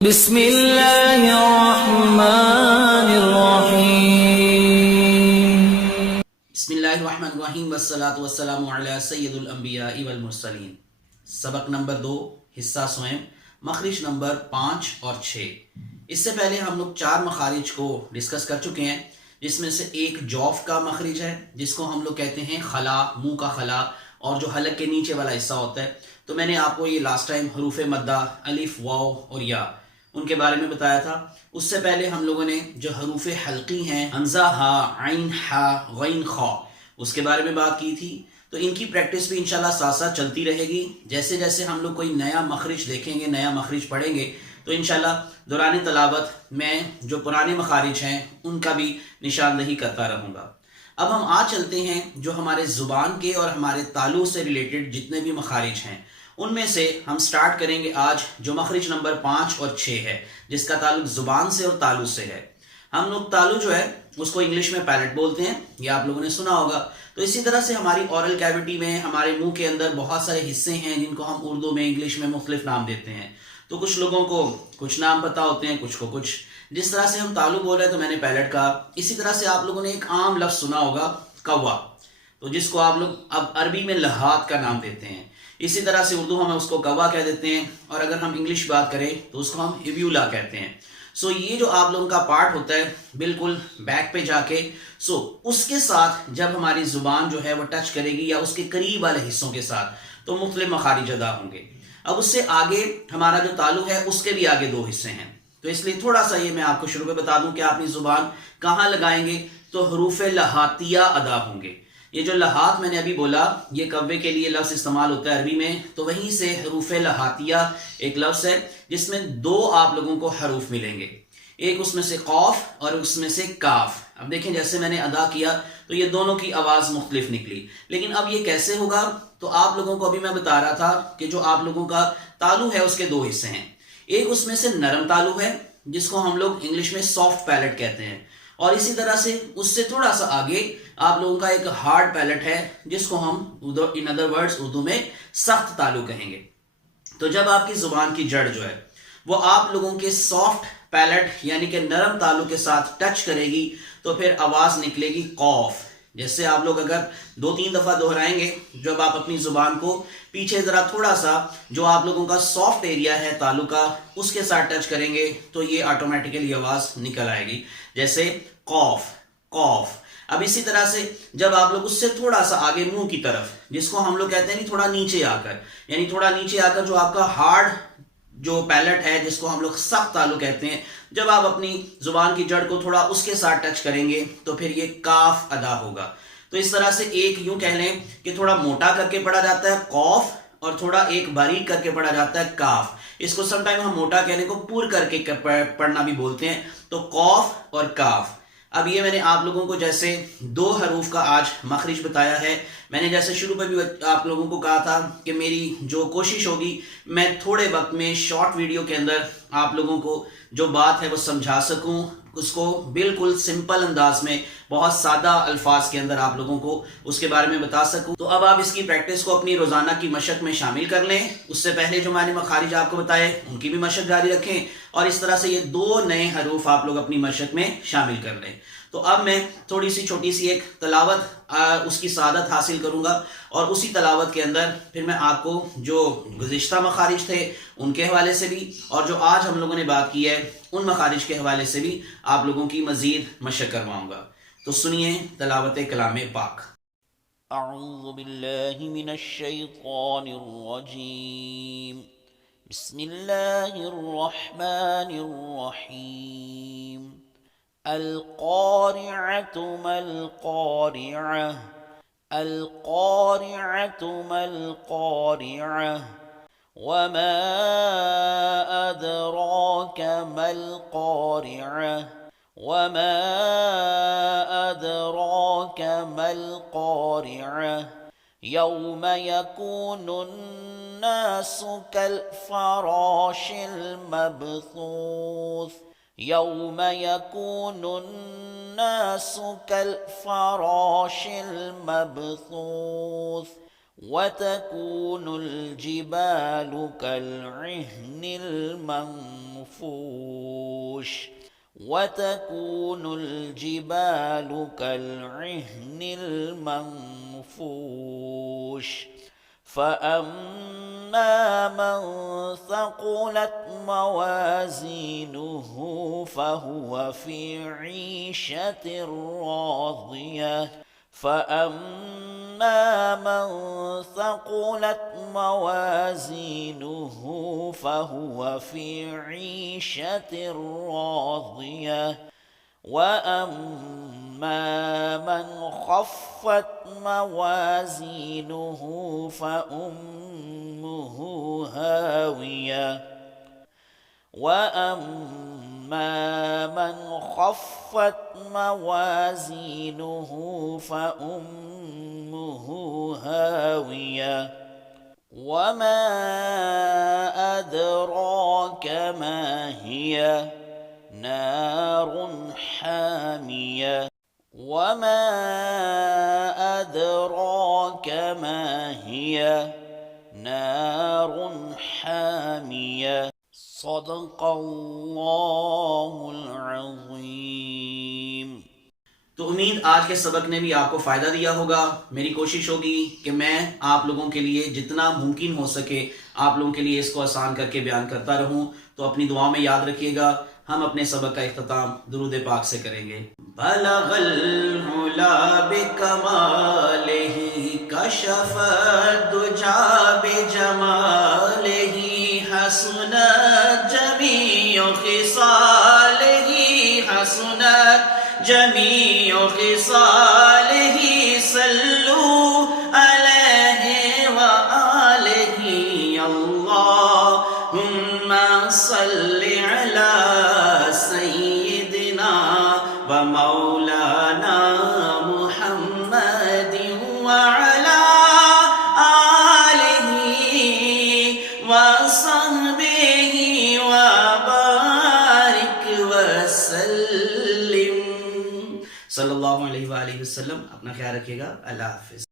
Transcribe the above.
بسم اللہ الرحمن الرحیم بسم اللہ الرحمن الرحیم والصلاة والسلام علی سید الانبیاء والمرسلین۔ سبق نمبر 2 حصہ سوئم، مخرج نمبر 5 اور 6۔ اس سے پہلے ہم لوگ 4 مخارج کو ڈسکس کر چکے ہیں، جس میں سے ایک جوف کا مخرج ہے جس کو ہم لوگ کہتے ہیں خلا، منہ کا خلا، اور جو حلق کے نیچے والا حصہ ہوتا ہے۔ تو میں نے آپ کو یہ لاسٹ ٹائم حروف مدہ الف، واو اور یا ان کے بارے میں بتایا تھا۔ اس سے پہلے ہم لوگوں نے جو حروف حلقی ہیں حمزہ، ہا، عین، ہا، غین، خا، اس کے بارے میں بات کی تھی۔ تو ان کی پریکٹس بھی انشاءاللہ ساتھ ساتھ چلتی رہے گی۔ جیسے جیسے ہم لوگ کوئی نیا مخرج دیکھیں گے، نیا مخرج پڑھیں گے، تو انشاءاللہ دوران تلاوت میں جو پرانے مخارج ہیں ان کا بھی نشاندہی کرتا رہوں گا۔ اب ہم چلتے ہیں جو ہمارے زبان کے اور ہمارے تالو سے ریلیٹڈ جتنے بھی مخارج ہیں ان میں سے ہم سٹارٹ کریں گے آج جو مخرج نمبر 5 اور 6 ہے، جس کا تعلق زبان سے اور تالو سے ہے۔ ہم لوگ تالو جو ہے اس کو انگلش میں پیلٹ بولتے ہیں، یہ آپ لوگوں نے سنا ہوگا۔ تو اسی طرح سے ہماری اورل کیویٹی میں، ہمارے منہ کے اندر بہت سارے حصے ہیں جن کو ہم اردو میں، انگلش میں مختلف نام دیتے ہیں۔ تو کچھ لوگوں کو کچھ نام پتہ ہوتے ہیں، کچھ کو کچھ۔ جس طرح سے ہم تالو بول رہے ہیں تو میں نے پیلٹ کہا۔ اسی طرح سے آپ لوگوں نے ایک عام لفظ سنا ہوگا کوا، تو جس کو آپ لوگ اب عربی میں لحاظ کا نام دیتے ہیں۔ اسی طرح سے اردو ہم اس کو کوا کہہ دیتے ہیں، اور اگر ہم انگلش بات کریں تو اس کو ہم ہیویولا کہتے ہیں۔ سو یہ جو آپ لوگوں کا پارٹ ہوتا ہے بالکل بیک پہ جا کے، اس کے ساتھ جب ہماری زبان جو ہے وہ ٹچ کرے گی یا اس کے قریب والے حصوں کے ساتھ، تو مختلف مخارج ادا ہوں گے۔ اب اس سے آگے ہمارا جو تالو ہے اس کے بھی آگے 2 حصے ہیں، تو اس لیے تھوڑا سا یہ میں آپ کو شروع میں بتا دوں کہ آپ اپنی زبان کہاں لگائیں گے تو حروف لہاتیہ ادا ہوں گے۔ یہ جو لہات میں نے ابھی بولا، یہ کوے کے لیے لفظ استعمال ہوتا ہے عربی میں، تو وہیں سے حروف لہاتیہ ایک لفظ ہے جس میں 2 آپ لوگوں کو حروف ملیں گے، ایک اس میں سے قوف اور اس میں سے کاف۔ اب دیکھیں جیسے میں نے ادا کیا تو یہ دونوں کی آواز مختلف نکلی، لیکن اب یہ کیسے ہوگا تو آپ لوگوں کو ابھی میں بتا رہا تھا کہ جو آپ لوگوں کا تالو ہے اس کے 2 حصے ہیں۔ ایک اس میں سے نرم تالو ہے جس کو ہم لوگ انگلش میں سافٹ پیلٹ کہتے ہیں، اور اسی طرح سے اس سے تھوڑا سا آگے آپ لوگوں کا ایک ہارڈ پیلٹ ہے جس کو ہم ان ادر ورڈز اردو میں سخت تالو کہیں گے۔ تو جب آپ کی زبان کی جڑ جو ہے وہ آپ لوگوں کے سافٹ پیلٹ یعنی کہ نرم تالو کے ساتھ ٹچ کرے گی تو پھر آواز نکلے گی قوف۔ جیسے آپ لوگ اگر 2-3 دفعہ دہرائیں گے، جب آپ اپنی زبان کو پیچھے ذرا تھوڑا سا جو آپ لوگوں کا سافٹ ایریا ہے تالو کا اس کے ساتھ ٹچ کریں گے تو یہ آٹومیٹیکلی آواز نکل آئے گی، جیسے قوف، قوف۔ اب اسی طرح سے جب آپ لوگ اس سے تھوڑا سا آگے منہ کی طرف، جس کو ہم لوگ کہتے ہیں تھوڑا نیچے آ کر، یعنی تھوڑا نیچے آ کر جو آپ کا ہارڈ جو پیلٹ ہے جس کو ہم لوگ سخت تالو کہتے ہیں، جب آپ اپنی زبان کی جڑ کو تھوڑا اس کے ساتھ ٹچ کریں گے تو پھر یہ کاف ادا ہوگا۔ تو اس طرح سے ایک یوں کہہ لیں کہ تھوڑا موٹا کر کے پڑھا جاتا ہے قوف، اور تھوڑا ایک باریک کر کے پڑھا جاتا ہے کاف۔ اس کو سم ٹائم ہم موٹا کہنے کو پور کر کے پڑھنا بھی بولتے ہیں، تو قوف اور کاف۔ اب یہ میں نے آپ لوگوں کو جیسے 2 حروف کا آج مخرج بتایا ہے۔ میں نے جیسے شروع پہ بھی آپ لوگوں کو کہا تھا کہ میری جو کوشش ہوگی میں تھوڑے وقت میں شارٹ ویڈیو کے اندر آپ لوگوں کو جو بات ہے وہ سمجھا سکوں، اس کو بالکل سمپل انداز میں، بہت سادہ الفاظ کے اندر آپ لوگوں کو اس کے بارے میں بتا سکوں۔ تو اب آپ اس کی پریکٹس کو اپنی روزانہ کی مشق میں شامل کر لیں۔ اس سے پہلے جو میں نے مخارج آپ کو بتائے ان کی بھی مشق جاری رکھیں، اور اس طرح سے یہ 2 نئے حروف آپ لوگ اپنی مشق میں شامل کر لیں۔ تو اب میں تھوڑی سی چھوٹی سی ایک تلاوت اس کی سعادت حاصل کروں گا، اور اسی تلاوت کے اندر پھر میں آپ کو جو گزشتہ مخارج تھے ان کے حوالے سے بھی، اور جو آج ہم لوگوں نے بات کی ہے ان مخارج کے حوالے سے بھی آپ لوگوں کی مزید مشق کرواؤں گا۔ تو سنیے تلاوت کلام پاک۔ اعوذ باللہ من الشیطان الرجیم، بسم اللہ الرحمن الرحیم۔ القارعة ما القارعة، القارعة ما القارعة، وما أدراك ما القارعة، وما أدراك ما القارعة، يوم يكون الناس كالفراش المبثوث، يوم يكون الناس كالفراش المبثوث، وتكون الجبال كالعهن المنفوش وتكون الجبال كالعهن المنفوش فأما من ثقلت موازينه فهو في عيشة راضية فأما من ثقلت موازينه فهو في عيشة راضية وأما من خفت موازينه فأمه هاوية وأما من خفت موازينه فأمه هاوية وما أدراك ما هي نار حامية وما أدراك ما هي نار حامية صدق اللہ العظیم۔ تو امید آج کے سبق نے بھی آپ کو فائدہ دیا ہوگا۔ میری کوشش ہوگی کہ میں آپ لوگوں کے لیے جتنا ممکن ہو سکے آپ لوگوں کے لیے اس کو آسان کر کے بیان کرتا رہوں۔ تو اپنی دعا میں یاد رکھیے گا۔ ہم اپنے سبق کا اختتام درود پاک سے کریں گے۔ بلغ العلا بکمالہ کشف الدجا بجمالہ حسنت جمیع خصالہ حسنت جمیع خصالہ صلو علیہ وآلہ اللہم صلی علی سیدنا ومولانا محمد وعلی آلہ وصحبہ وبارک وسلم۔ صلی اللہ علیہ وآلہ وسلم۔ اپنا خیال رکھیے گا۔ اللہ حافظ۔